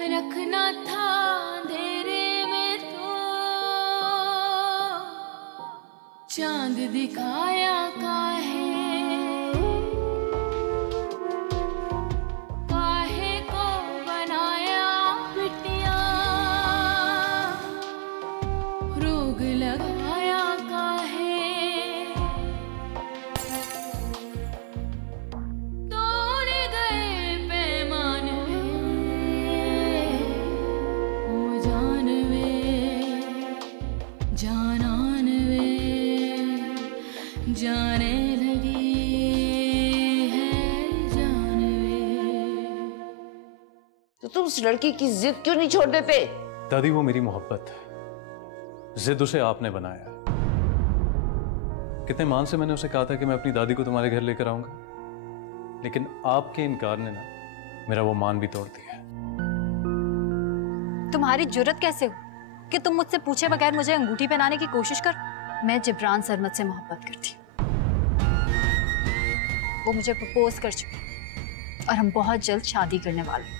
रखना था अंधेरे में तो चांद दिखाया काहे को बनाया बिटिया रोग लगाया काहे तोड़ गए पैमान ओ जानवे जानान वे जाने लगी है जानवे। तो तुम उस लड़की की जिद क्यों नहीं छोड़ देते? दादी वो मेरी मोहब्बत है, जिद उसे आपने बनाया है। कितने मान से मैंने उसे कहा था कि मैं अपनी दादी को तुम्हारे घर लेकर आऊंगा, लेकिन आपके इनकार ने ना मेरा वो मान भी तोड़ दिया। तुम्हारी जुर्रत कैसे हो कि तुम मुझसे पूछे बगैर मुझे अंगूठी पहनाने की कोशिश कर? मैं जिब्रान सरमद से मोहब्बत करती हूँ। वो मुझे प्रपोज कर चुके और हम बहुत जल्द शादी करने वाले हैं।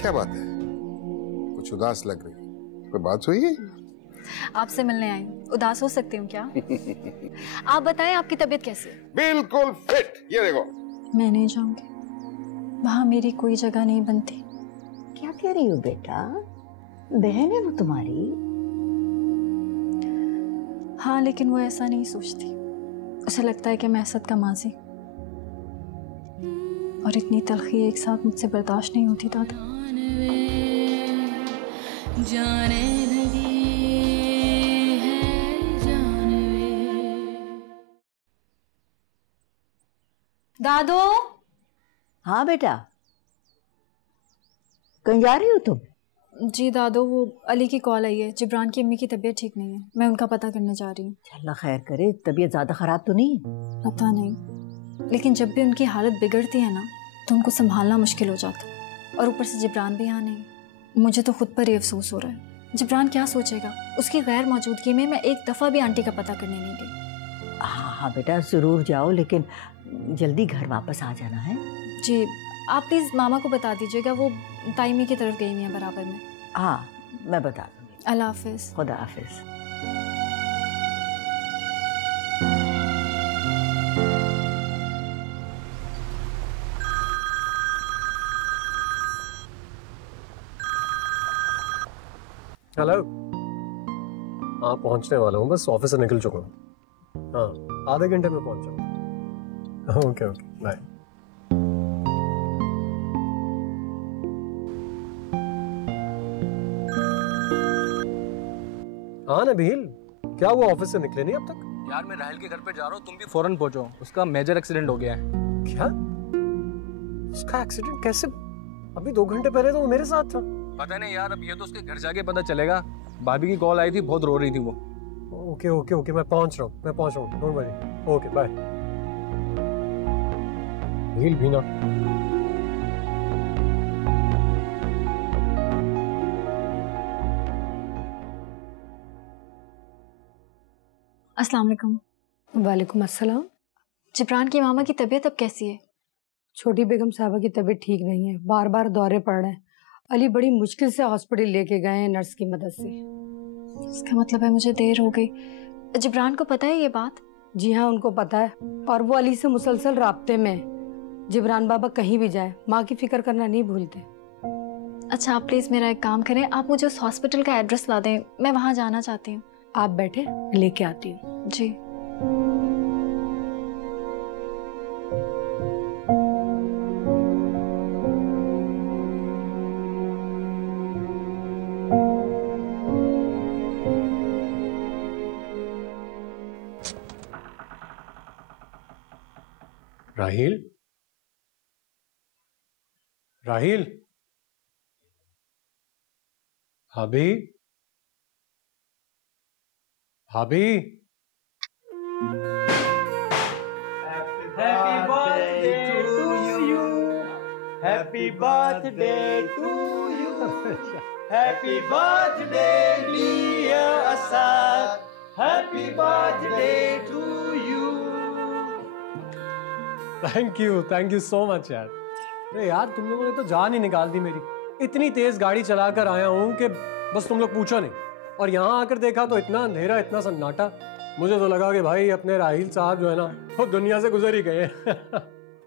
क्या बात है, कुछ उदास लग रही है, कोई बात हुई है? आपसे मिलने आई हूँ, उदास हो सकती हूँ क्या? आप बताएं आपकी तबीयत कैसी है? बिल्कुल फिट, ये देखो। मैं नहीं जाऊंगी, वहाँ मेरी कोई जगह नहीं बनती। क्या कह रही हो बेटा, बहन है वो तुम्हारी। हाँ लेकिन वो ऐसा नहीं सोचती, उसे लगता है कि मैं असद का माजी और इतनी तलखी एक साथ मुझसे बर्दाश्त नहीं होती दादा। जाने लगी है जानवे। दादो। हाँ बेटा, कहीं जा रही हो तुम? जी दादो, वो अली की कॉल आई है, जिब्रान की अम्मी की तबीयत ठीक नहीं है, मैं उनका पता करने जा रही हूँ। अल्लाह खैर करे, तबीयत ज्यादा खराब तो नहीं? पता नहीं, लेकिन जब भी उनकी हालत बिगड़ती है ना तो उनको संभालना मुश्किल हो जाता, और ऊपर से जिब्रान भी यहाँ नहीं। मुझे तो खुद पर ही अफसोस हो रहा है, जिब्रान क्या सोचेगा? उसकी गैर मौजूदगी में मैं एक दफ़ा भी आंटी का पता करने नहीं गई। हाँ हाँ बेटा, जरूर जाओ, लेकिन जल्दी घर वापस आ जाना है। जी आप प्लीज़ मामा को बता दीजिएगा, वो ताइमी की तरफ गई हुई हैं बराबर में। हाँ मैं बता दूंगी। अल्लाह हाफिज़। खुदा हाफिज़। हेलो, हाँ पहुंचने वाला हूँ, बस ऑफिस से निकल चुका हूँ। हाँ आधे घंटे में पहुंच जाऊँगा। Okay okay bye. हाँ नबील, क्या हुआ, ऑफिस से निकले नहीं अब तक? यार मैं राहिल के घर पे जा रहा हूँ, तुम भी फौरन पहुंचो, उसका मेजर एक्सीडेंट हो गया है। क्या? उसका एक्सीडेंट कैसे? अभी 2 घंटे पहले तो वो मेरे साथ था। पता नहीं यार, अब ये तो उसके घर जाके पता चलेगा। भाभी की कॉल आई थी, बहुत रो रही थी वो। ओके ओके ओके, मैं पहुंच रहा हूँ, don't worry. Okay bye. Neel भी ना। अस्सलाम वालेकुम। वालेकुम अस्सलाम। जिब्रान की मामा की तबीयत अब कैसी है? छोटी बेगम साहबा की तबीयत ठीक नहीं है, बार बार दौरे पड़ रहे हैं। अली बड़ी मुश्किल से हॉस्पिटल लेके गए हैं नर्स की मदद से। इसका मतलब है मुझे देर हो गई। जिब्रान को पता है ये बात? जी हाँ उनको पता है, और वो अली से मुसलसल राब्ते में है। जिब्रान बाबा कहीं भी जाए माँ की फिक्र करना नहीं भूलते। अच्छा आप प्लीज मेरा एक काम करें, आप मुझे उस हॉस्पिटल का एड्रेस ला दें, मैं वहाँ जाना चाहती हूँ। आप बैठे, लेके आती हूँ। जी। राहिल, राहिल, भाभी, भाभी। Happy birthday to you. Happy birthday to you. Happy birthday dear Asad. Happy birthday to you. Thank you so much यार। अरे यार तुम लोगों ने तो जान ही निकाल दी मेरी। इतनी तेज गाड़ी चलाकर आया हूँ कि बस तुम लोग पूछो नहीं, और यहाँ आकर देखा तो इतना अंधेरा, इतना सन्नाटा। मुझे तो लगा कि भाई अपने राहिल साहब जो है ना वो दुनिया से गुजर ही गए।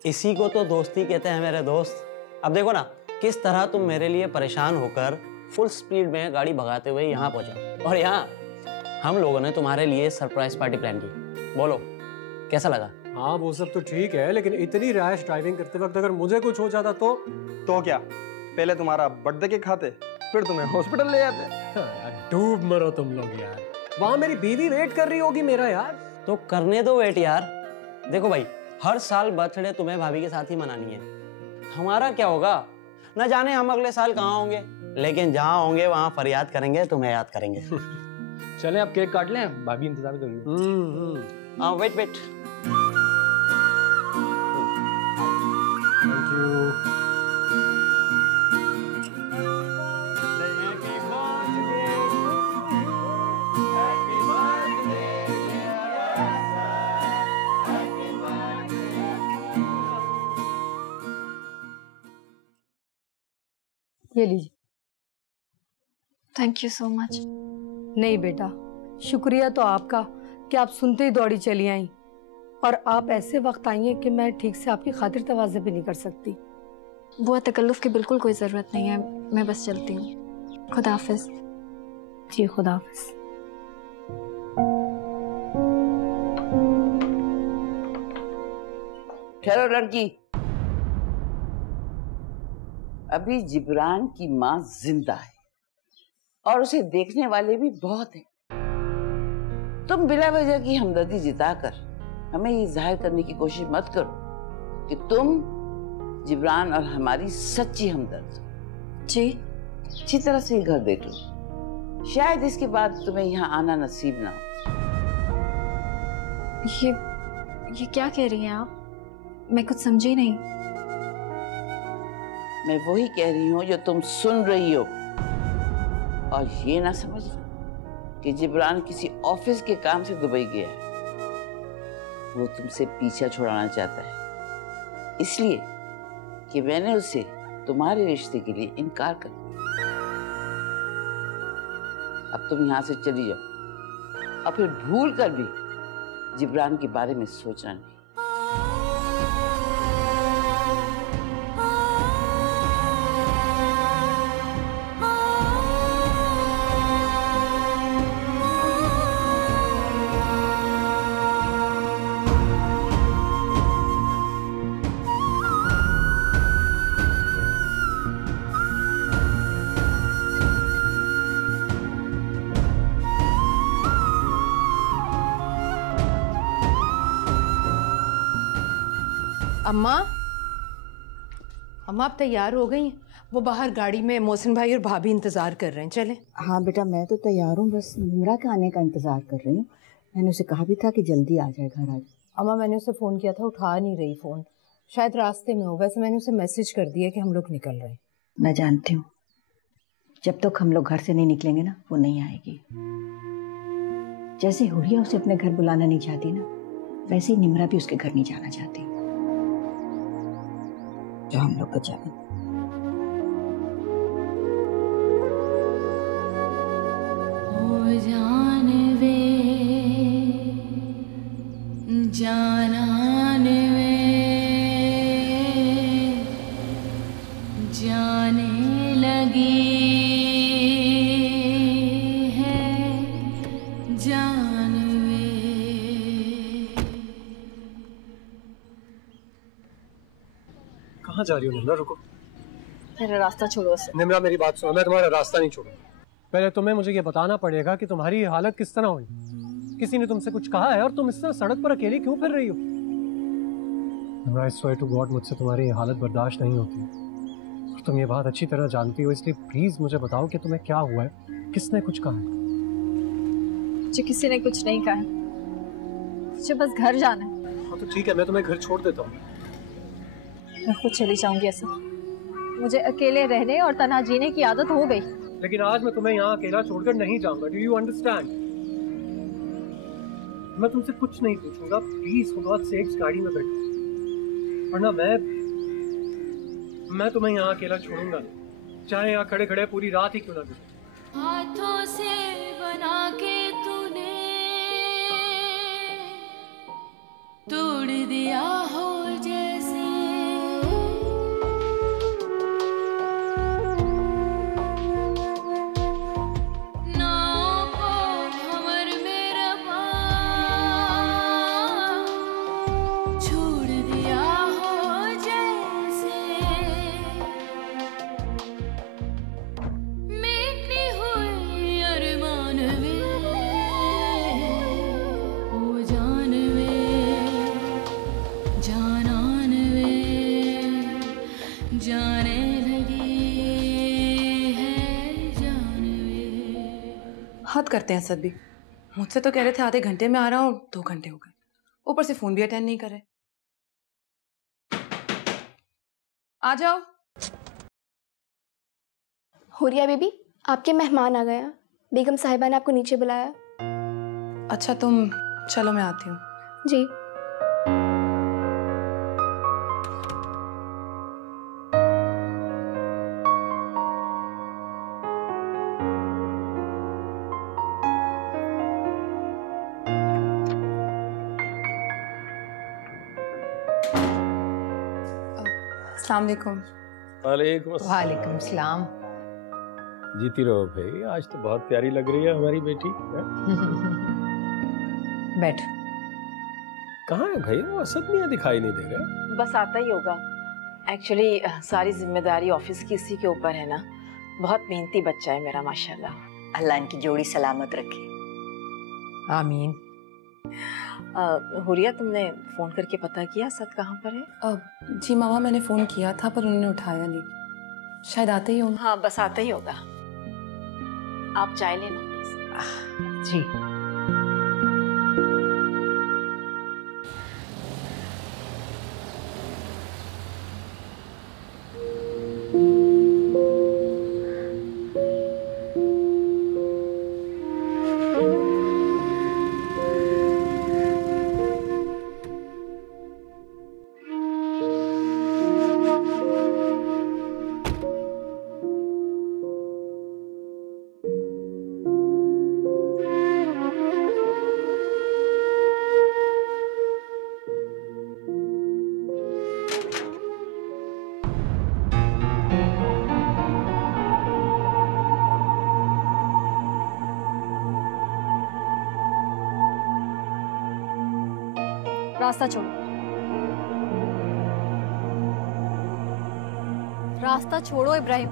इसी को तो दोस्ती कहते हैं मेरे दोस्त। अब देखो ना किस तरह तुम मेरे लिए परेशान होकर फुल स्पीड में गाड़ी भगाते हुए यहाँ पहुंचे, और यहाँ हम लोगों ने तुम्हारे लिए सरप्राइज पार्टी प्लान की। बोलो कैसा लगा? हाँ वो सब तो ठीक है, लेकिन इतनी रैश ड्राइविंग करते वक्त अगर मुझे कुछ हो जाता तो क्या पहले तुम्हारा बर्थडे केक खाते फिर तुम्हें हॉस्पिटल ले जाते? डूब मरो तुम लोग यार, वहां मेरी बीवी वेट कर रही होगी मेरा यार। तो करने दो वेट यार। देखो भाई हर साल बर्थडे तुम्हें भाभी के साथ ही मनानी है, हमारा क्या होगा न जाने हम अगले साल कहाँ होंगे, लेकिन जहाँ होंगे वहाँ फरियाद करेंगे, तुम्हें याद करेंगे। चले अब केक काट लें, भाभी इंतजार कर रही है। हाँ वेट वेट। Thank you. ये लीजिए। Thank you so much. नहीं बेटा, शुक्रिया तो आपका कि आप सुनते ही दौड़ी चली आई, और आप ऐसे वक्त आई हैं कि मैं ठीक से आपकी खातिर तवाज़े भी नहीं कर सकती। वो तकल्लुफ़ की बिल्कुल कोई ज़रूरत नहीं है, मैं बस चलती हूँ। खुदा हाफिज़। जी खुदा हाफिज़। ठहरो लड़की, अभी जिब्रान की माँ जिंदा है और उसे देखने वाले भी बहुत हैं। तुम बिला वजह की हमदर्दी जिताकर हमें ये जाहिर करने की कोशिश मत करो कि तुम जिब्रान और हमारी सच्ची हमदर्द। जी अच्छी तरह से घर देख लो, शायद इसके बाद तुम्हें यहाँ आना नसीब ना हो। ये क्या कह रही हैं आप? मैं कुछ समझी नहीं। मैं वही कह रही हूँ जो तुम सुन रही हो, और ये ना समझना कि जिब्रान किसी ऑफिस के काम से दुबई गया है। वो तुमसे पीछा छुड़ाना चाहता है, इसलिए कि मैंने उसे तुम्हारे रिश्ते के लिए इनकार कर दिया। अब तुम यहाँ से चली जाओ और फिर भूल कर भी जिब्रान के बारे में सोचना नहीं। अम्मा, अम्मा आप तैयार हो गई हैं? वो बाहर गाड़ी में मोहसिन भाई और भाभी इंतजार कर रहे हैं, चलें? हाँ बेटा मैं तो तैयार हूँ, बस निमरा के आने का इंतजार कर रही हूँ। मैंने उसे कहा भी था कि जल्दी आ जाए घर आज। अम्मा मैंने उसे फ़ोन किया था, उठा नहीं रही फ़ोन, शायद रास्ते में हो। वैसे मैंने उसे मैसेज कर दिया कि हम लोग निकल रहे हैं। मैं जानती हूँ, जब तक हम लोग घर से नहीं निकलेंगे ना वो नहीं आएगी। जैसे हुरिया उसे अपने घर बुलाना नहीं चाहती ना, वैसे ही निमरा भी उसके घर नहीं जाना चाहती। जो हम लोग तो जाने। जानवे जानवे जाने लगी है जानवे। कहाँ जा रही हो निम्रा? रुको। मेरा रास्ता छोड़ो उसे। निम्रा मेरी बात सुनो, मैं तुम्हारा रास्ता नहीं छोड़ूंगा। पहले तुम्हें मुझे ये बताना पड़ेगा कि तुम्हारी हालत किस तरह हुई। किसी ने तुमसे कुछ कहा है और तुम इस तरह सड़क पर अकेली क्यों फिर रही हो? Nimra I swear to God मुझसे तुम्हारी हालत बर्दाश्त नहीं होती, और तुम ये बात अच्छी तरह जानती हो, इसलिए प्लीज मुझे बताओ कि तुम्हें क्या हुआ है, किसने कुछ कहा है? मुझे किसी ने कुछ नहीं कहा है, मुझे बस घर जाना है। हाँ तो ठीक है, मैं तुम्हें घर छोड़ देता हूँ। मैं खुद चली जाऊंगी। ऐसा मुझे अकेले रहने और तन्हा जीने की आदत हो गई। लेकिन आज मैं तुम्हें यहाँ अकेला छोड़कर नहीं जाऊंगा। Do you understand? मैं तुमसे कुछ नहीं पूछूंगा, प्लीज फॉर गॉड सेक्स गाड़ी में बैठो, वरना मैं मैं तुम्हें यहाँ अकेला छोड़ूंगा, चाहे यहाँ खड़े खड़े पूरी रात ही क्यों ना गुजरे। हाथों से बना के तूने तोड़ दिया हो जैसे, नाव को भंवर में रवा छोड़ दिया हो जैसे, मिटनी हुई अरमान वे ओ जान वे जानान वे जाने लगी है जान वे। हद करते हैं सद भी। मुझसे तो कह रहे थे आधे घंटे में आ रहा हूँ, 2 घंटे हो गए। ऊपर से फोन भी अटेंड नहीं करे। आ जाओ। हुरिया बेबी, आपके मेहमान आ गए हैं। बेगम साहिबा ने आपको नीचे बुलाया। अच्छा तुम चलो, मैं आती हूँ। जी। अस्सलाम वालेकुम। वालेकुम अस्सलाम। वालेकुम सलाम। जीती रहो भाई, आज तो बहुत प्यारी लग रही है हमारी बेटी। बैठ। कहाँ है भाई, वो असद मियां दिखाई नहीं दे रहे। बस आता ही होगा। एक्चुअली सारी जिम्मेदारी ऑफिस की इसी के ऊपर है ना। बहुत मेहनती बच्चा है मेरा, माशाल्लाह। अल्लाह इनकी जोड़ी सलामत रखे। आमीन। हुरिया, तुमने फोन करके पता किया असद कहाँ पर है? जी मामा, मैंने फोन किया था पर उन्होंने उठाया नहीं। शायद आते ही होंगे। हाँ, बस आते ही होगा। आप चाय लेना प्लीज। जी। रास्ता छोड़ो, रास्ता छोड़ो Ibrahim.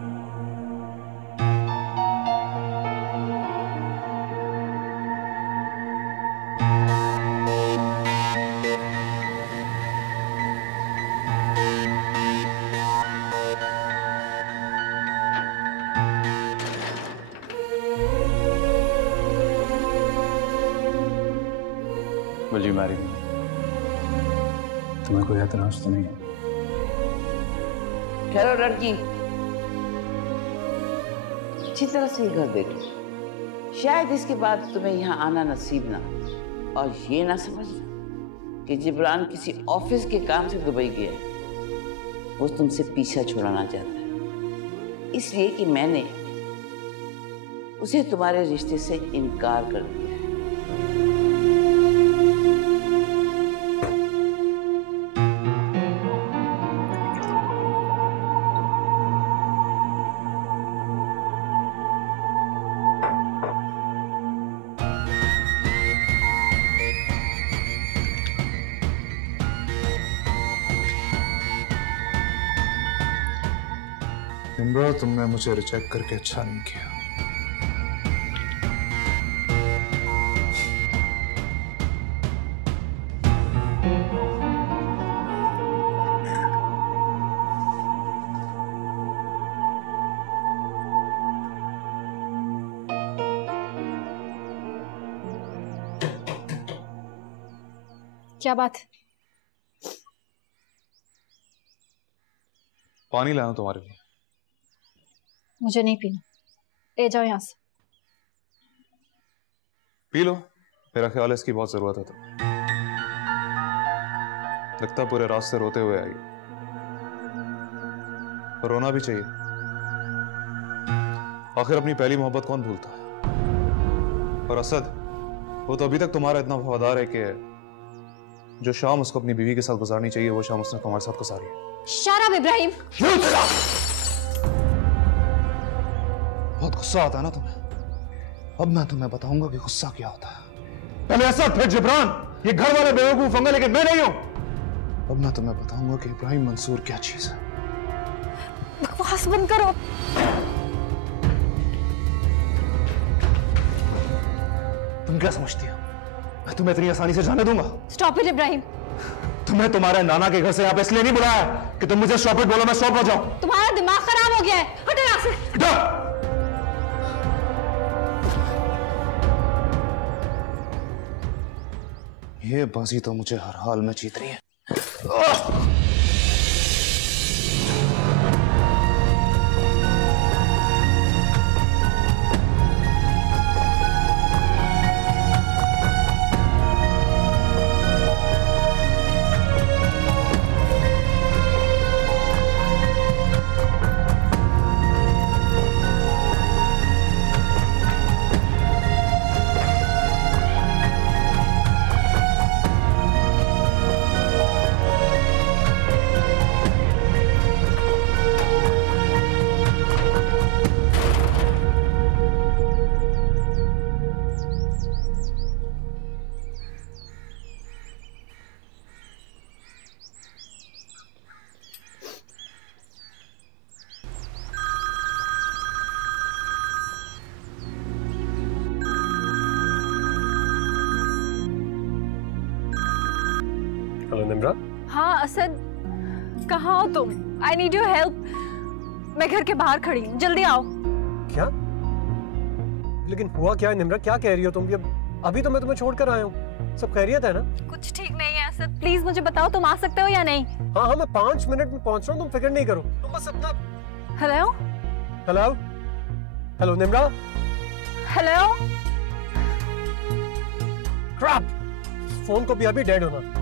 Will you marry me? तुम्हें कोई एतराज तो नहीं है? ठहरो लड़की, अच्छी तरह से घर देख लो। शायद इसके बाद तुम्हें यहाँ आना नसीब ना, और ये ना समझना कि जिब्रान किसी ऑफिस के काम से दुबई गया है। वो तुमसे पीछा छुड़ाना चाहता है, इसलिए कि मैंने उसे तुम्हारे रिश्ते से इनकार कर दिया। इमरा, तुमने मुझे रिजेक्ट करके अच्छा नहीं किया। क्या बात? पानी लाया तुम्हारे लिए। मुझे नहीं पीना, ले जाओ यहाँ से। पी लो, मेरा ख्याल है इसकी बहुत जरूरत है। तो लगता पूरे रास्ते रोते हुए आई। रोना भी चाहिए। आखिर अपनी पहली मोहब्बत कौन भूलता है? और असद, वो तो अभी तक तुम्हारा इतना वफादार है कि जो शाम उसको अपनी बीवी के साथ गुजारनी चाहिए वो शाम उसने तुम्हारे साथ गुजारी है। Shut up, Ibrahim. बहुत गुस्सा आता है ना तुम्हें? अब मैं तुम्हें बताऊंगा कि गुस्सा क्या होता है। पहले असद, फिर जिब्रान। ये घर वाले बेवकूफ होंगे लेकिन मैं नहीं हूं। अब मैं तुम्हें बताऊंगा कि इब्राहिम मंसूर क्या चीज है। बकवास बंद करो। तुम क्या समझती हो मैं तुम्हें इतनी आसानी से जाने दूंगा? Stop it, Ibrahim. तुम्हें तुम्हारे नाना के घर से यहाँ पे इसलिए नहीं बुलाया कि तुम मुझे स्टॉप इट बोलो मैं स्टॉप हो जाऊं। तुम्हारा दिमाग खराब हो गया है। हटो यहाँ से। ये बाजी तो मुझे हर हाल में जीत रही है। हेलो निम्रा। हाँ असद, कहाँ हो तुम? I need your help. मैं घर के बाहर खड़ी हूँ, जल्दी आओ। क्या? लेकिन हुआ क्या है निम्रा? क्या कह रही हो तुम? अभी तो मैं तुम्हें छोड़कर आया हूँ। सब खैरियत है ना? कुछ ठीक नहीं है असद, प्लीज मुझे बताओ तुम आ सकते हो या नहीं? हाँ, मैं 5 मिनट में पहुंच रहा हूँ, तुम फिक्र नहीं करो। तुम बस अपना। Hello hello hello Nimra. Hello. Crap, phone को भी अभी डेड होना।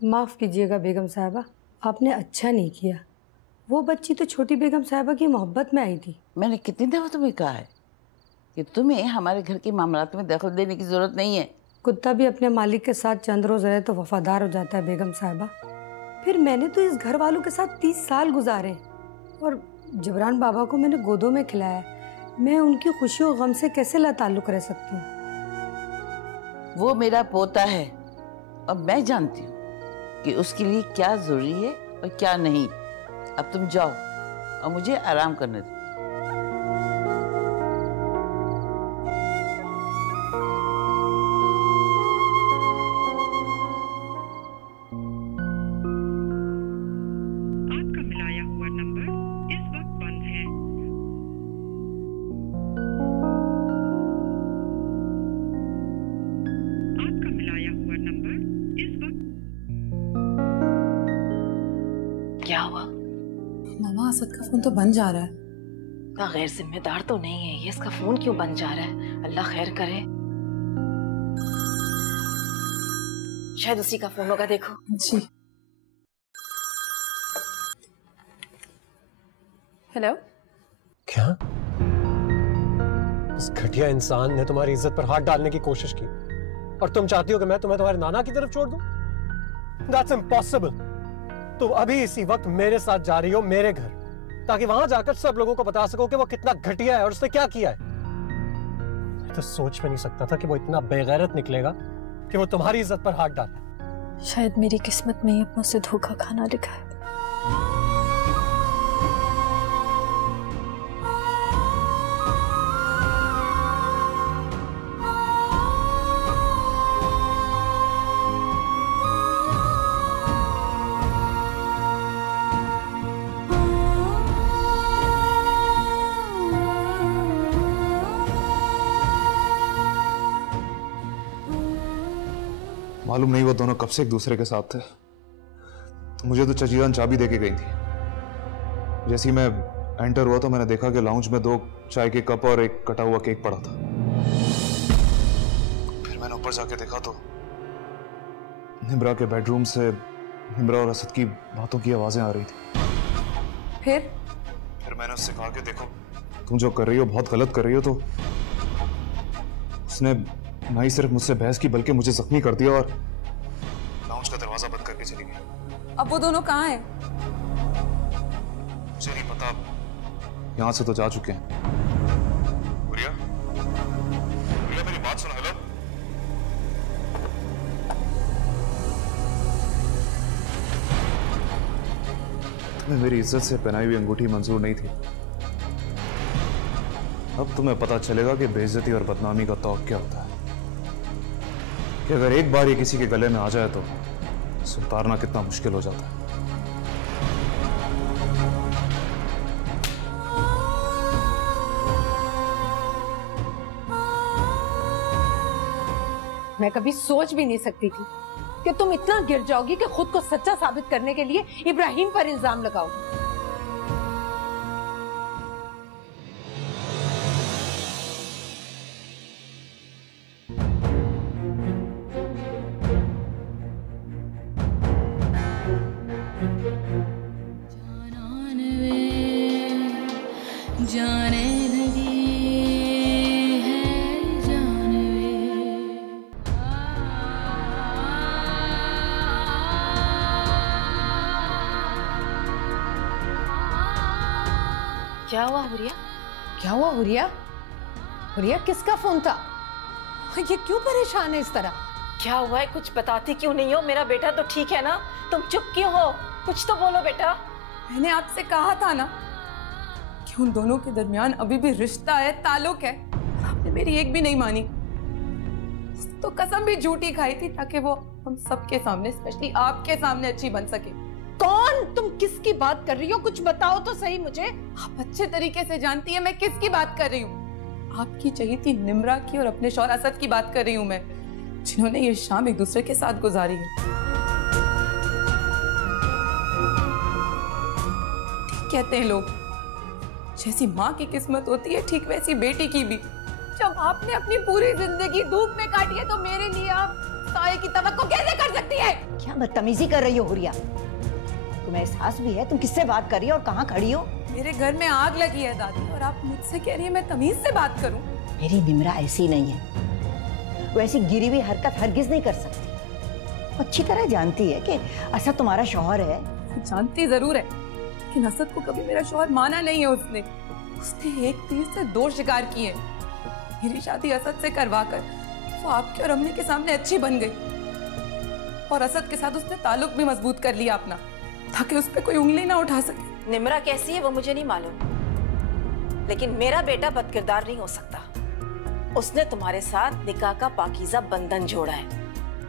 माफ़ कीजिएगा बेगम साहबा, आपने अच्छा नहीं किया। वो बच्ची तो छोटी बेगम साहबा की मोहब्बत में आई थी। मैंने कितनी दफ़ा तुम्हें कहा है कि तुम्हें हमारे घर के मामलात में दखल देने की ज़रूरत नहीं है। कुत्ता भी अपने मालिक के साथ चंद रोज़ रहे तो वफादार हो जाता है बेगम साहबा। फिर मैंने तो इस घर वालों के साथ 30 साल गुजारे और जबरान बाबा को मैंने गोदों में खिलाया। मैं उनकी खुशी और गम से कैसे लाताल्लुक़ रह सकती हूँ? वो मेरा पोता है और मैं जानती हूँ कि उसके लिए क्या जरूरी है और क्या नहीं। अब तुम जाओ और मुझे आराम करने दो। आपका मिलाया हुआ नंबर इस वक्त बंद है। आपका मिलाया हुआ नंबर इस वक्त। क्या हुआ? मामा, असद का फोन तो बंद जा रहा है। इतना गैर जिम्मेदार तो नहीं है ये, इसका फोन क्यों बंद जा रहा है? अल्लाह खैर करे। शायद उसी का फोन होगा, देखो। जी। हेलो। क्या? इस घटिया इंसान ने तुम्हारी इज्जत पर हाथ डालने की कोशिश की और तुम चाहती हो कि मैं तुम्हें तुम्हारे नाना की तरफ छोड़ दूं? That's impossible. तुम अभी इसी वक्त मेरे साथ जा रही हो मेरे घर, ताकि वहां जाकर सब लोगों को बता सको कि वो कितना घटिया है और उसने क्या किया है। मैं तो सोच में नहीं सकता था कि वो इतना बेगैरत निकलेगा कि वो तुम्हारी इज्जत पर हाथ डाले। शायद मेरी किस्मत में ही अपनों से धोखा खाना लिखा है। मालूम नहीं वो दोनों कब से एक दूसरे के साथ थे। मुझे तो चचीरान चाबी देके गई थी। जैसे ही मैं एंटर हुआ तो मैंने देखा कि लाउंज में 2 चाय के कप और एक कटा हुआ केक पड़ा था। फिर मैंने ऊपर जाके देखा तो निम्रा के बेडरूम से निम्रा और असद की बातों की आवाजें आ रही थी। फिर मैंने उससे कहा कि देखो तुम जो कर रही हो बहुत गलत कर रही हो। तो उसने ना ही सिर्फ मुझसे बहस की बल्कि मुझे जख्मी कर दिया और लाउंज का दरवाजा बंद करके चली गई। अब वो दोनों कहाँ हैं? मुझे नहीं पता, यहां से तो जा चुके हैं। गुड़िया, गुड़िया मेरी बात सुनो। हेलो, तुम्हें मेरी इज्जत से पहनाई हुई अंगूठी मंजूर नहीं थी। अब तुम्हें पता चलेगा कि बेइज्जती और बदनामी का तौक क्या होता है, कि अगर एक बार ये किसी के गले में आ जाए तो उसे उतारना कितना मुश्किल हो जाता है। मैं कभी सोच भी नहीं सकती थी कि तुम इतना गिर जाओगी कि खुद को सच्चा साबित करने के लिए इब्राहिम पर इल्जाम लगाओगी। जाने लगी है जानवे। क्या हुआ हुरिया? क्या हुआ हुरिया? हुरिया किसका फोन था? ये क्यों परेशान है इस तरह? क्या हुआ है? कुछ बताती क्यों नहीं हो? मेरा बेटा तो ठीक है ना? तुम चुप क्यों हो? कुछ तो बोलो बेटा। मैंने आपसे कहा था ना कि उन दोनों के दरमियान अभी भी रिश्ता है, ताल्लुक है। आपने मेरी एक भी नहीं मानी। तो कसम भी झूठी खाई थी ताकि वो हम सबके सामने, स्पेशली आपके सामने अच्छी बन सके। कौन? तुम किसकी बात कर रही हो? कुछ बताओ तो सही मुझे। आप अच्छे तरीके से जानती है मैं किसकी बात कर रही हूँ। आपकी चहेती निम्रा की और अपने शौहर असद की बात कर रही हूँ मैं, जिन्होंने ये शाम एक दूसरे के साथ गुजारी है। ठीक कहते हैं लोग, जैसी माँ की किस्मत होती है ठीक वैसी बेटी की भी। जब आपने अपनी पूरी जिंदगी धूप में काटी है तो मेरे लिए आप साये की तवक्को कैसे कर सकती है? क्या बदतमीजी कर रही हो हुरिया? तुम्हें एहसास भी है तुम किससे बात कर रही हो और कहाँ खड़ी हो? मेरे घर में आग लगी है दादी और आप मुझसे कह रही है मैं तमीज से बात करूं? मेरी निम्रा ऐसी नहीं है, वो ऐसी गिरी हुई हरकत हरगिज नहीं कर सकती। अच्छी तरह जानती है कि असद तुम्हारा शौहर है। जानती जरूर है, लेकिन असद को कभी मेरा शौहर माना नहीं है। उसने एक तीर से 2 शिकार किए। मेरी शादी असद से करवाकर वो आपके और अम्मी के सामने अच्छी बन गई और असद के साथ उसने ताल्लुक भी मजबूत कर लिया अपना, ताकि उस पर कोई उंगली ना उठा सके। निम्रा कैसी है वो मुझे नहीं मालूम, लेकिन मेरा बेटा बदकिरदार नहीं हो सकता। उसने तुम्हारे साथ निकाह का पाकीज़ा बंधन जोड़ा है,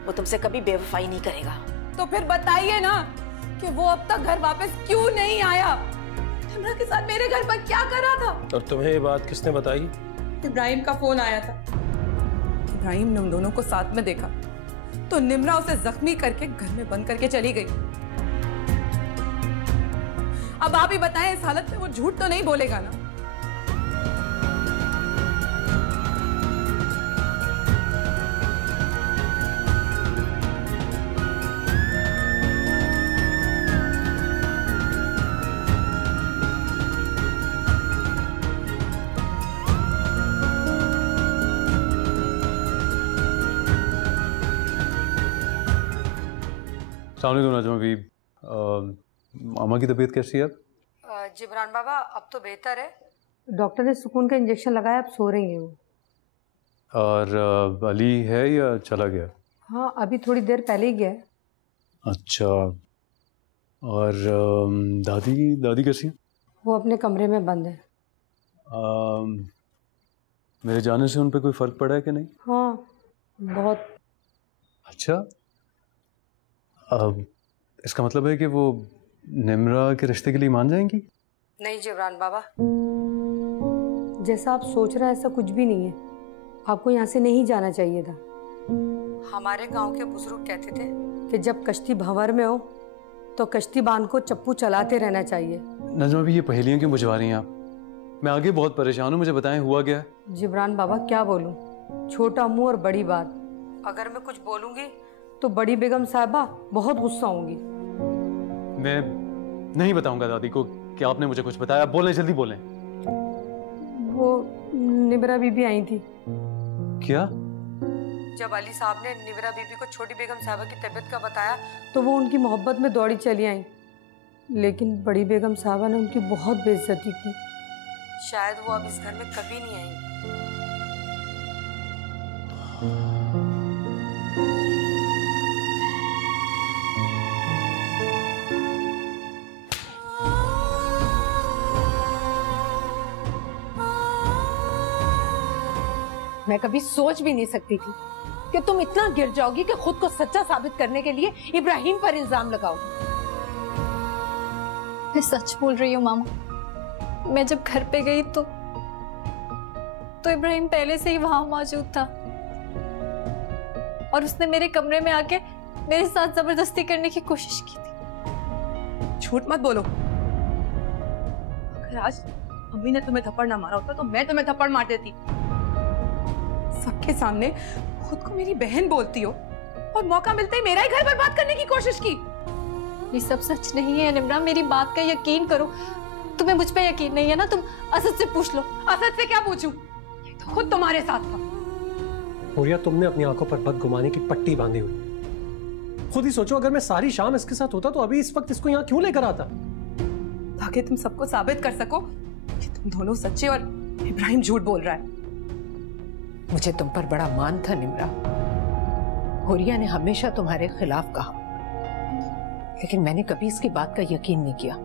वो तुमसे कभी बेवफाई नहीं करेगा। तो फिर बताइए ना कि वो अब तक घर वापस क्यों नहीं आया? निम्रा के साथ मेरे घर पर क्या कर रहा था? और तुम्हें ये बात किसने बताई? इब्राहिम का फोन आया था। इब्राहिम ने उन दोनों को साथ में देखा तो निम्रा उसे जख्मी करके घर में बंद करके चली गई। अब आप ही बताएं, इस हालत में वो झूठ तो नहीं बोलेगा ना? अस्सलाम वालेकुम नाज़िमा बीबी, मामा की तबीयत कैसी है अब? जिब्रान बाबा अब तो बेहतर है। डॉक्टर ने सुकून का इंजेक्शन लगाया, अब सो रही है वो। और अली है या चला गया? हाँ अभी थोड़ी देर पहले ही गया है। अच्छा, और दादी कैसी है? वो अपने कमरे में बंद है। मेरे जाने से उन पे कोई फर्क पड़ा है कि नहीं? हाँ बहुत। अच्छा, इसका मतलब है कि वो निम्रा के रिश्ते के लिए मान जाएंगी? नहीं जिब्रान बाबा, जैसा आप सोच रहे हैं ऐसा कुछ भी नहीं है। आपको यहाँ से नहीं जाना चाहिए था। हमारे गांव के बुजुर्ग कहते थे कि जब कश्ती भंवर में हो तो कश्ती बांध को चप्पू चलाते रहना चाहिए। नजमा भी ये पहेलियां क्यों बुझवा रही हैं आप? मैं आगे बहुत परेशान हूँ, मुझे बताएं हुआ क्या है? जिब्रान बाबा क्या बोलूं, छोटा मुंह और बड़ी बात। अगर मैं कुछ बोलूंगी तो बड़ी बेगम साहिबा बहुत गुस्सा होंगी। मैं नहीं बताऊंगा दादी को कि आपने मुझे कुछ बताया। बोलें, जल्दी बोलें। वो निबरा बीबी आई थी। क्या? जब अली साहब ने निबरा बीबी को छोटी बेगम साहिबा की तबीयत का बताया तो वो उनकी मोहब्बत में दौड़ी चली आई, लेकिन बड़ी बेगम साहिबा ने उनकी बहुत बेइज्जती की। शायद वो अब इस घर में कभी नहीं आएंगी। मैं कभी सोच भी नहीं सकती थी कि तुम इतना गिर जाओगी कि खुद को सच्चा साबित करने के लिए इब्राहिम पर इल्जाम लगाओगी। मैं सच बोल रही हूँ मामा। मैं जब घर पे गई तो इब्राहिम पहले से ही वहां मौजूद था और उसने मेरे कमरे में आके मेरे साथ जबरदस्ती करने की कोशिश की थी। झूठ मत बोलो। अगर आज अम्मी ने तुम्हें थप्पड़ ना मारा होता तो मैं तुम्हें थप्पड़ मार देती। सबके सामने खुद को मेरी बहन बोलती हो और मौका मिलते ही मेरा ही घर बर्बाद करने की कोशिश की। ये सब सच नहीं है निम्रा, मेरी बात का यकीन करो। तुम्हें मुझ पे यकीन नहीं है ना? तुम असद से पूछ लो। असद से क्या पूछूं? तो खुद तुम्हारे साथ था। हुरिया, तुमने अपनी आंखों पर बदगुमानी की पट्टी बांधी हुई। खुद ही सोचो, अगर मैं सारी शाम इसके साथ होता तो अभी इस वक्त इसको यहाँ क्यों लेकर आता? ताकि तुम सबको साबित कर सको कि तुम दोनों सच्चे और इब्राहिम झूठ बोल रहा है। मुझे तुम पर बड़ा मान था निम्रा। हुरिया ने हमेशा तुम्हारे खिलाफ कहा, लेकिन मैंने कभी इसकी बात का यकीन नहीं किया।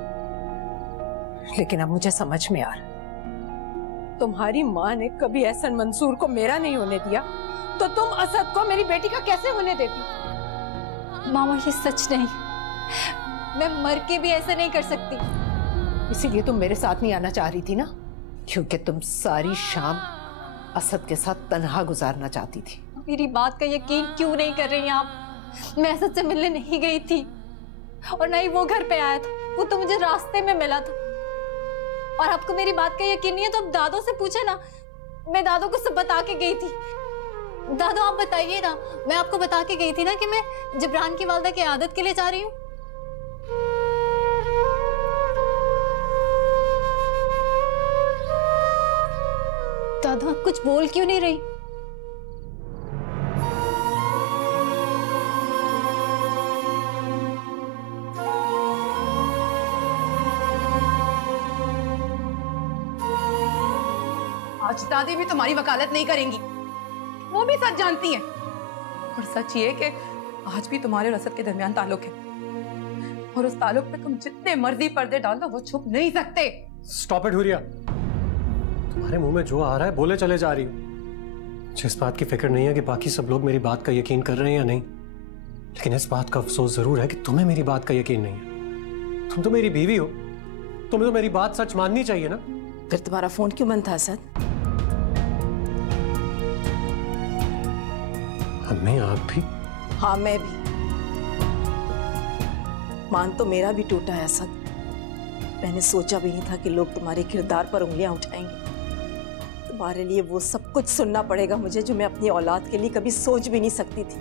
लेकिन अब मुझे समझ में आ रहा, तुम्हारी माँ ने कभी एहसन मंसूर को मेरा नहीं होने दिया, तो तुम असद को मेरी बेटी का कैसे होने देती? मामा ये सच नहीं, मैं मर के भी ऐसा नहीं कर सकती। इसीलिए तुम मेरे साथ नहीं आना चाह रही थी ना, क्योंकि तुम सारी शाम असद के साथ तन्हा गुजारना चाहती थी। मेरी बात का यकीन क्यों नहीं कर रही आप? मैं असद से मिलने नहीं गई थी और ना ही वो घर पे आया था, वो तो मुझे रास्ते में मिला था। और आपको मेरी बात का यकीन नहीं है तो अब दादो से पूछे ना, मैं दादो को सब बता के गई थी। दादो आप बताइए ना, मैं आपको बता के गई थी ना कि मैं जिब्रान की वालदा की आदत के लिए जा रही हूँ। दादो आप कुछ बोल क्यों नहीं रही? आज दादी भी तुम्हारी वकालत नहीं करेंगी, वो भी सच जानती हैं। और सच ये कि आज भी तुम्हारे और असद के दरमियान ताल्लुक है, और उस ताल्लुक पे तुम जितने मर्जी पर्दे डाल दो वो छुप नहीं सकते। स्टॉप इट हुरिया, तुम्हारे मुंह में जो आ रहा है बोले चले जा रही हो। मुझे इस बात की फिक्र नहीं है कि बाकी सब लोग मेरी बात का यकीन कर रहे हैं या नहीं, लेकिन इस बात का अफसोस जरूर है कि तुम्हें मेरी बात का यकीन नहीं है। तुम तो मेरी बीवी हो, तुम्हें तो मेरी बात सच माननी चाहिए ना। फिर तुम्हारा फोन क्यों बंद था असद? अम्मी आप भी? हाँ मैं भी। मान तो मेरा भी टूटा है असद। मैंने सोचा भी नहीं था कि लोग तुम्हारे किरदार पर उंगलियां उठाएंगे। तुम्हारे लिए वो सब कुछ सुनना पड़ेगा मुझे जो मैं अपनी औलाद के लिए कभी सोच भी नहीं सकती थी।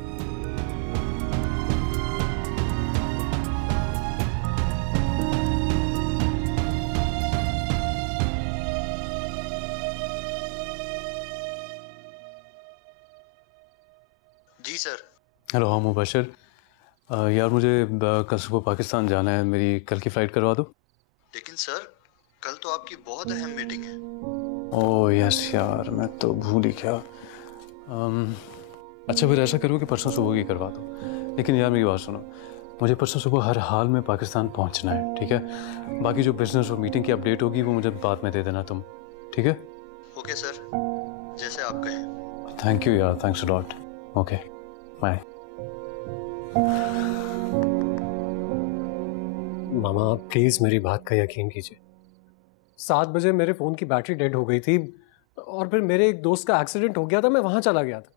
जी सर। हेलो, हाँ मुबशर। यार मुझे कल सुबह पाकिस्तान जाना है, मेरी कल की फ़्लाइट करवा दो। लेकिन सर कल तो आपकी बहुत अहम मीटिंग है। ओह यस यार, मैं तो भूल ही गया। अच्छा फिर ऐसा करो कि परसों सुबह की करवा दो। लेकिन यार मेरी बात सुनो, मुझे परसों सुबह हर हाल में पाकिस्तान पहुंचना है, ठीक है? बाकी जो बिजनेस और मीटिंग की अपडेट होगी वो मुझे बाद में दे देना तुम, ठीक है? ओके सर, जैसे आप कहें। थैंक यू यार, thanks a lot. Okay bye. मामा आप प्लीज मेरी बात का यकीन कीजिए। 7 बजे मेरे फोन की बैटरी डेड हो गई थी और फिर मेरे एक दोस्त का एक्सीडेंट हो गया था, मैं वहां चला गया था।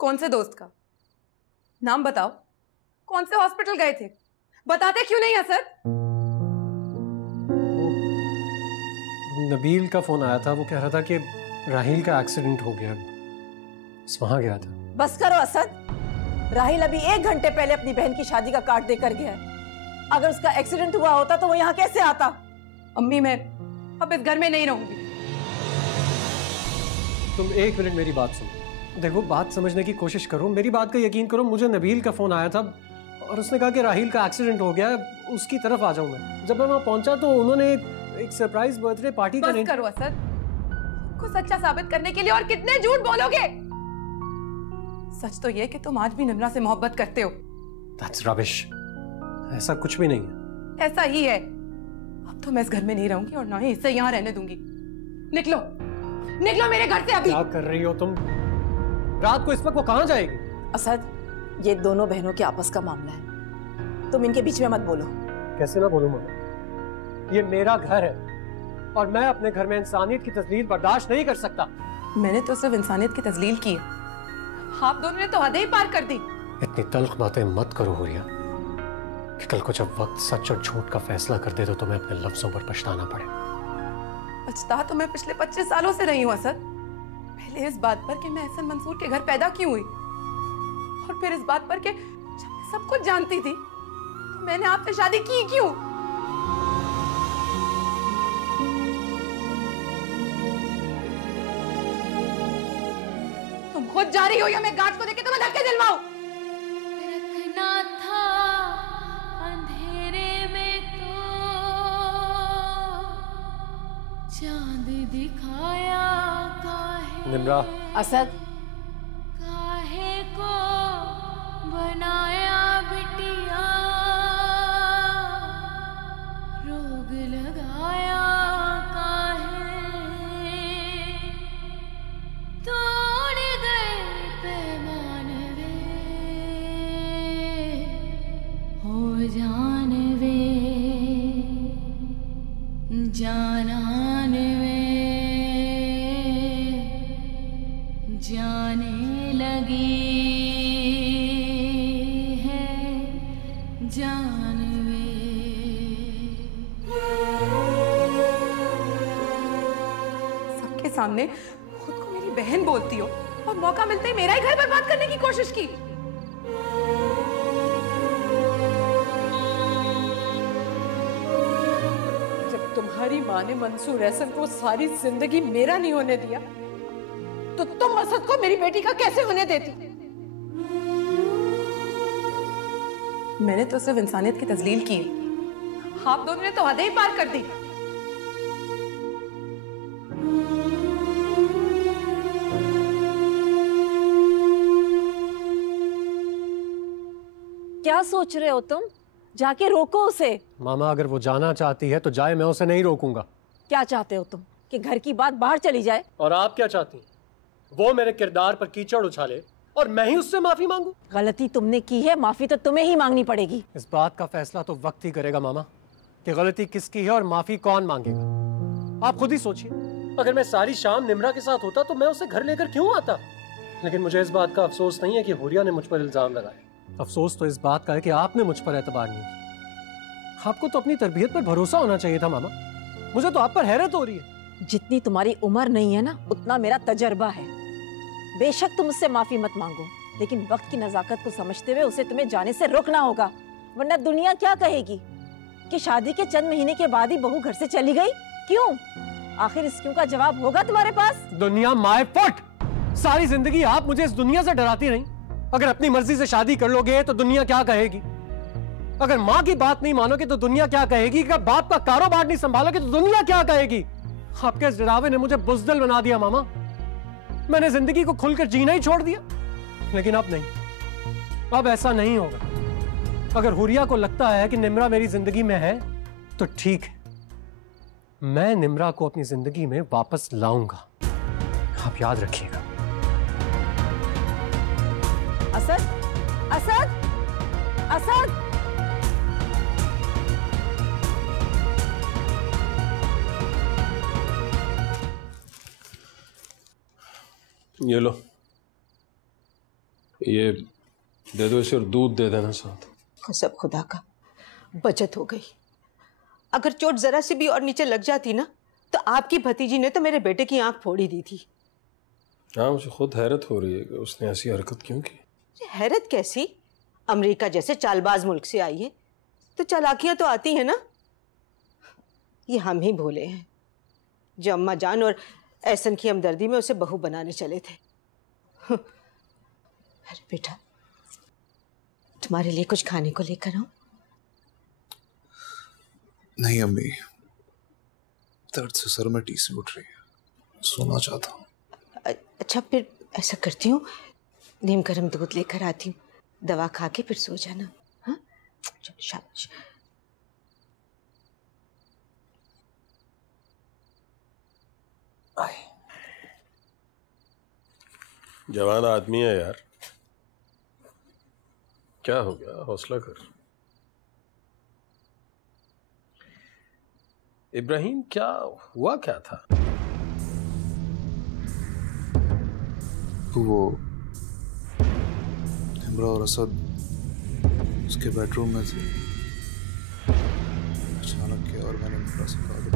कौन से दोस्त का? नाम बताओ। कौन से हॉस्पिटल गए थे? बताते क्यों नहीं असद? नबील का फोन आया था, वो कह रहा था कि राहिल का एक्सीडेंट हो गया, वहां गया था। बस करो असद, राहिल अभी 1 घंटे पहले अपनी बहन की शादी का कार्ड देकर गया है। अगर उसका एक्सीडेंट हुआ होता तो वो यहाँ कैसे आता? अम्मी मैं अब इस घर में नहीं रहूंगी। तुम 1 मिनट मेरी बात सुनो। देखो, बात समझने की कोशिश करो, मेरी बात का यकीन करो। मुझे नबील का फोन आया था और उसने कहा कि राहिल का एक्सीडेंट हो गया, उसकी तरफ आ जाऊं मैं। जब मैं वहां पहुंचा तो उन्होंने एक सरप्राइज बर्थडे पार्टी का बस करो असद, को सच्चा साबित करने के लिए और कितने झूठ बोलोगे? सच तो ये कि तुम आज भी निम्रा से मोहब्बत करते हो। That's rubbish. ऐसा कुछ भी नहीं है। ऐसा ही है। अब तो मैं इस घर में नहीं रहूंगी और ना ही इसे यहाँ रहने दूंगी। निकलो, निकलो मेरे घर से अभी। क्या कर रही हो तुम? रात को इस वक्त वो कहाँ जाएगी? असद, ये दोनों बहनों के आपस का मामला है, तुम इनके बीच में मत बोलो। कैसे ना बोलूं मामा? ये मेरा घर है और मैं अपने घर में इंसानियत की तजलील बर्दाश्त नहीं कर सकता। मैंने तो सिर्फ इंसानियत की तजलील की है, आप दोनों ने तो हदें ही पार कर दी। इतनी तल्ख बातें मत करो हुरिया कि कल को जब वक्त सच और झूठ का फैसला कर दे तो तुम्हें अपने लफ्जों पर पछताना पड़े। पछता तो मैं पिछले 25 सालों से रही हूँ असद। पहले इस बात पर कि मैं एहसन मंसूर के घर पैदा क्यों हुई, और फिर इस बात पर कि जब मैं सब कुछ जानती थी तो मैंने आपसे शादी की क्यों? तुम खुद जा रही हो या मैं गार्ड को देके तुम्हें धक्के दिलवाऊं? रखना था अंधेरे में तो चांद दिखाया काहे निम्रा। असद, काहे को बनाया बिटिया, रोग लगाया काहे, तोड़ गए पैमान वे, हो जान वे, जानान वे, जाने लगी है जान वे। सबके सामने खुद को मेरी बहन बोलती हो और मौका मिलते ही मेरा ही घर बर्बाद करने की कोशिश की। जब तुम्हारी माँ ने मंसूर एहसन को सारी जिंदगी मेरा नहीं होने दिया तो तुम असद को मेरी बेटी का कैसे होने देती? मैंने तो सिर्फ इंसानियत की तजलील की, आप दोनों ने तो हदें ही पार कर दी। क्या सोच रहे हो तुम? जाके रोको उसे। मामा, अगर वो जाना चाहती है तो जाए, मैं उसे नहीं रोकूंगा। क्या चाहते हो तुम? कि घर की बात बाहर चली जाए? और आप क्या चाहती हैं? वो मेरे किरदार पर कीचड़ उछाले और मैं ही उससे माफी मांगू? गलती तुमने की है, माफी तो तुम्हें ही मांगनी पड़ेगी। इस बात का फैसला तो वक्त ही करेगा मामा कि गलती किसकी है और माफी कौन मांगेगा। आप खुद ही सोचिए, अगर मैं सारी शाम निम्रा के साथ होता तो मैं उसे घर लेकर क्यों आता? लेकिन मुझे इस बात का अफसोस नहीं है कि हुरिया ने मुझ पर इल्जाम लगाया। अफसोस तो इस बात का है कि आपने मुझ पर एतबार नहीं किया। आपको तो अपनी तरबियत पर भरोसा होना चाहिए था मामा। मुझे तो आप पर हैरत हो रही है। जितनी तुम्हारी उम्र नहीं है ना, उतना मेरा तजर्बा है। बेशक तुम उससे माफी मत मांगो, लेकिन वक्त की नजाकत को समझते हुए उसे तुम्हें जाने से रोकना होगा, वरना दुनिया क्या कहेगी कि शादी के चंद महीने के बाद ही बहू घर से चली गई। क्यों? आखिर इस क्यों का जवाब होगा तुम्हारे पास? दुनिया माय फुट। सारी जिंदगी आप मुझे इस दुनिया से डराती रही। अगर अपनी मर्जी से शादी कर लोगे तो दुनिया क्या कहेगी? अगर माँ की बात नहीं मानोगे तो दुनिया क्या कहेगी? अगर बाप का कारोबार नहीं संभालोगे तो दुनिया क्या कहेगी? आपके इस डरावे ने मुझे बुज़दिल बना दिया मामा। मैंने जिंदगी को खुलकर जीना ही छोड़ दिया। लेकिन अब नहीं, अब ऐसा नहीं होगा। अगर हुरिया को लगता है कि निम्रा मेरी जिंदगी में है तो ठीक है, मैं निम्रा को अपनी जिंदगी में वापस लाऊंगा। आप याद रखिएगा। असद, असद, असद। ये लो। ये दे दो इसे और दूध दे देना साथ। कसम खुदा का, बचत हो गई। अगर चोट जरा सी भी और नीचे लग जाती ना तो आपकी भतीजी ने तो मेरे बेटे की आंख फोड़ ही दी थी। हाँ, मुझे खुद हैरत हो रही है कि उसने ऐसी हरकत क्यों की। हैरत कैसी? अमेरिका जैसे चालबाज मुल्क से आई है तो चालाकियां तो आती है ना। ये हम ही भोले हैं जो अम्मा जान और एहसन की हमदर्दी में उसे बहू बनाने चले थे। अरे बेटा, तुम्हारे लिए कुछ खाने को लेकर आऊं? नहीं अम्मी, दर्द से सर में टीसी उठ रही है, सोना चाहता हूँ। अच्छा फिर ऐसा करती हूँ, नीम गर्म दूध लेकर आती हूँ, दवा खा के फिर सो जाना। हाँ, चलो शाबाश। जवान आदमी है यार, क्या हो गया, हौसला कर। इब्राहिम, क्या हुआ, क्या था? वो इमरा और असद उसके बेडरूम में थे, अचानक के, और मैंने इमरा से कहा कि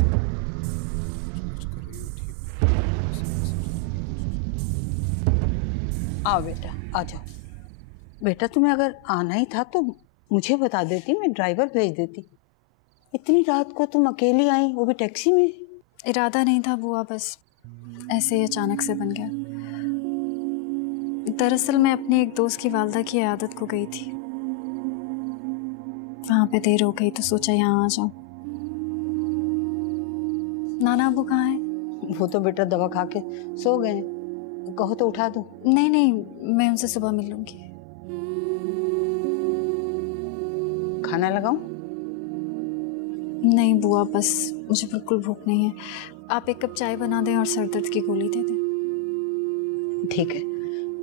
आओ बेटा, आ जाओ। बेटा तुम्हें अगर आना ही था तो मुझे बता देती, मैं ड्राइवर भेज देती। इतनी रात को तुम अकेली आई, वो भी टैक्सी में? इरादा नहीं था बुआ, बस ऐसे ही अचानक से बन गया। दरअसल मैं अपनी एक दोस्त की वालदा की इयादत को गई थी, वहां पे देर हो गई तो सोचा यहाँ आ जाऊं। नाना अबू कहाँ हैं? वो तो बेटा दवा खा के सो गए, कहो तो उठा दूं? नहीं नहीं, मैं उनसे सुबह मिल लूंगी। खाना लगाऊं? नहीं बुआ, बस मुझे बिल्कुल भूख नहीं है। आप एक कप चाय बना दें और सर दर्द की गोली दे दें। ठीक है,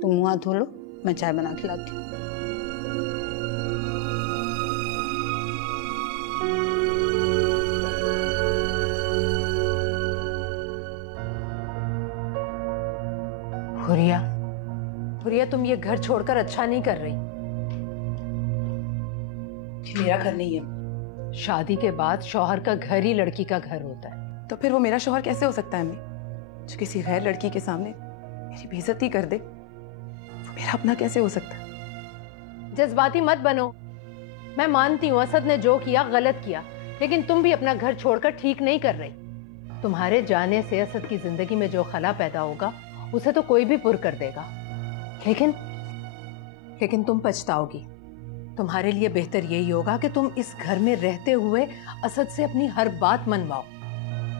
तुम मुँह हाथ धो लो, मैं चाय बना के लाती हूँ। हुरिया, हुरिया, तुम ये घर छोड़कर अच्छा नहीं कर रही। मेरा घर नहीं है। शादी के बाद शौहर का घर ही लड़की का घर होता है। तो फिर वो मेरा शौहर कैसे हो सकता है अम्मी, जो किसी गैर लड़की के सामने मेरी बेइज्जती कर दे? वो मेरा अपना कैसे हो सकता है? जज्बाती मत बनो। मैं मानती हूँ असद ने जो किया गलत किया, लेकिन तुम भी अपना घर छोड़कर ठीक नहीं कर रही। तुम्हारे जाने से असद की जिंदगी में जो खला पैदा होगा उसे तो कोई भी पुर कर देगा, लेकिन तुम पछताओगी। तुम्हारे लिए बेहतर यही होगा कि तुम इस घर में रहते हुए असद से अपनी हर बात मनवाओ।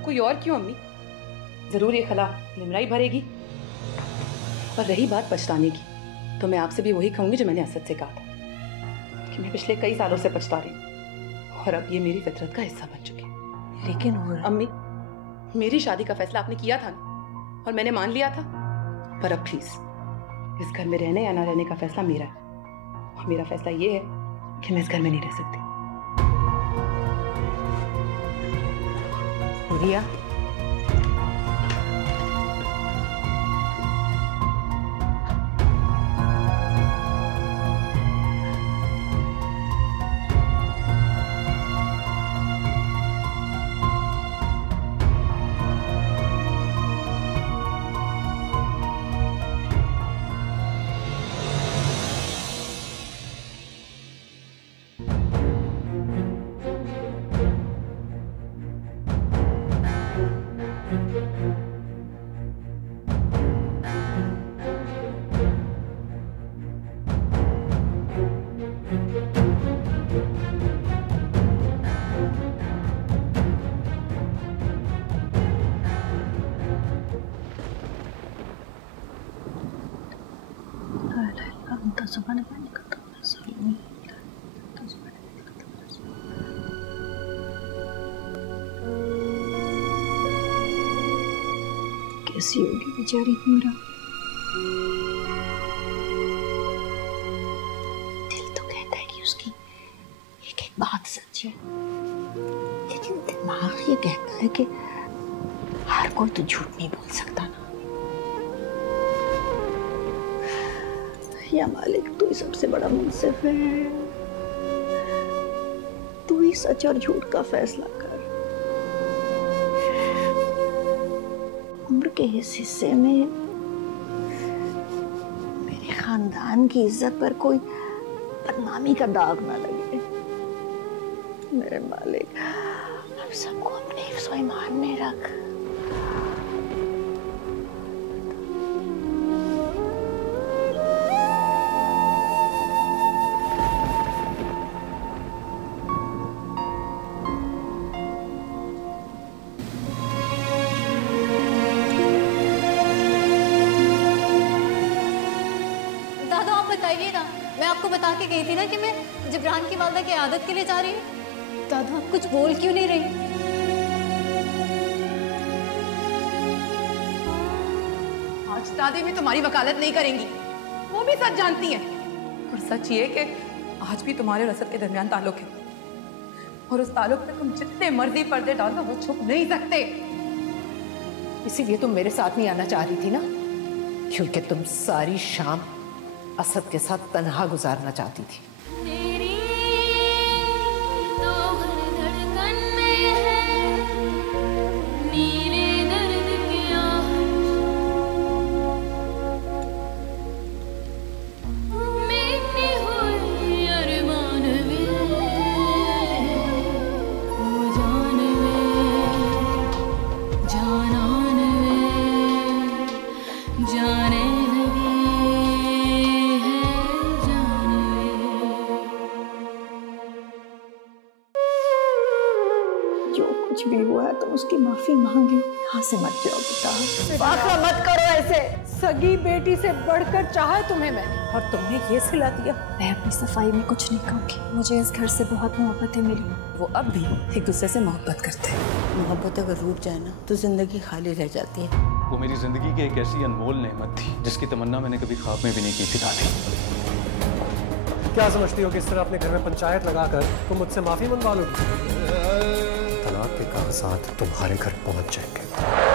कोई और क्यों अम्मी? जरूर ये खला निमराई भरेगी। और रही बात पछताने की, तो मैं आपसे भी वही कहूंगी जो मैंने असद से कहा था कि मैं पिछले कई सालों से पछता रही हूँ और अब ये मेरी फितरत का हिस्सा बन चुके हैं। लेकिन अम्मी, मेरी शादी का फैसला आपने किया था ना, और मैंने मान लिया था। पर अब प्लीज, इस घर में रहने या ना रहने का फैसला मेरा है। और मेरा फैसला ये है कि मैं इस घर में नहीं रह सकती। हुरिया, कैसी होगी बेचारी मेरा। दिल तो कहता है कि उसकी एक एक बात सच है, लेकिन दिमाग ये कहता है कि हर कोई तो झूठ नहीं बोल सकता ना। या मालिक, तू ही सबसे बड़ा मुंसिफ है। तू ही सच और झूठ का फैसला कर। उम्र के इस हिस्से में मेरे खानदान की इज्जत पर कोई बदनामी का दाग ना लगे। मेरे मालिक, हम सबको अपने हिफ्ज़ व ईमान में रख। मैं आपको बता के गई थी ना कि मैं जिब्रान की वालदा की आदत के लिए जा रही हूँ। दादा आप कुछ बोल क्यों नहीं रही? आज दादी भी तुम्हारी वकालत नहीं करेंगी, वो भी सच जानती है। और सच ये कि आज भी तुम्हारे और असद के दरमियान ताल्लुक है, और उस ताल्लुक पे तुम जितने मर्जी पर्दे डालो वो छुप नहीं सकते। इसीलिए तुम मेरे साथ नहीं आना चाह रही थी ना, क्योंकि तुम सारी शाम असद के साथ तन्हा गुजारना चाहती थी। कुछ भी हुआ है तुम उसकी माफी मांगे। यहाँ से मत जाओ बेटा, फासला मत करो ऐसे। सगी बेटी से बढ़कर चाहा तुम्हें मैंने, और तुमने ये सिला दिया। मैं अपनी सफाई में कुछ नहीं कहूँगी। मुझे इस घर से बहुत मोहब्बत है मेरी। वो अब भी एक दूसरे से मोहब्बत करते हैं। मोहब्बत अगर रूठ जाए ना तो जिंदगी खाली रह जाती है। वो मेरी जिंदगी की एक ऐसी अनमोल नेमत थी जिसकी तमन्ना मैंने कभी ख्वाब में भी नहीं की थी दादी। क्या समझती हो कि इस तरह अपने घर में पंचायत लगाकर तुम मुझसे माफी मनवा लोगी? तलाक के कागजात तुम्हारे घर पहुंच जाएंगे।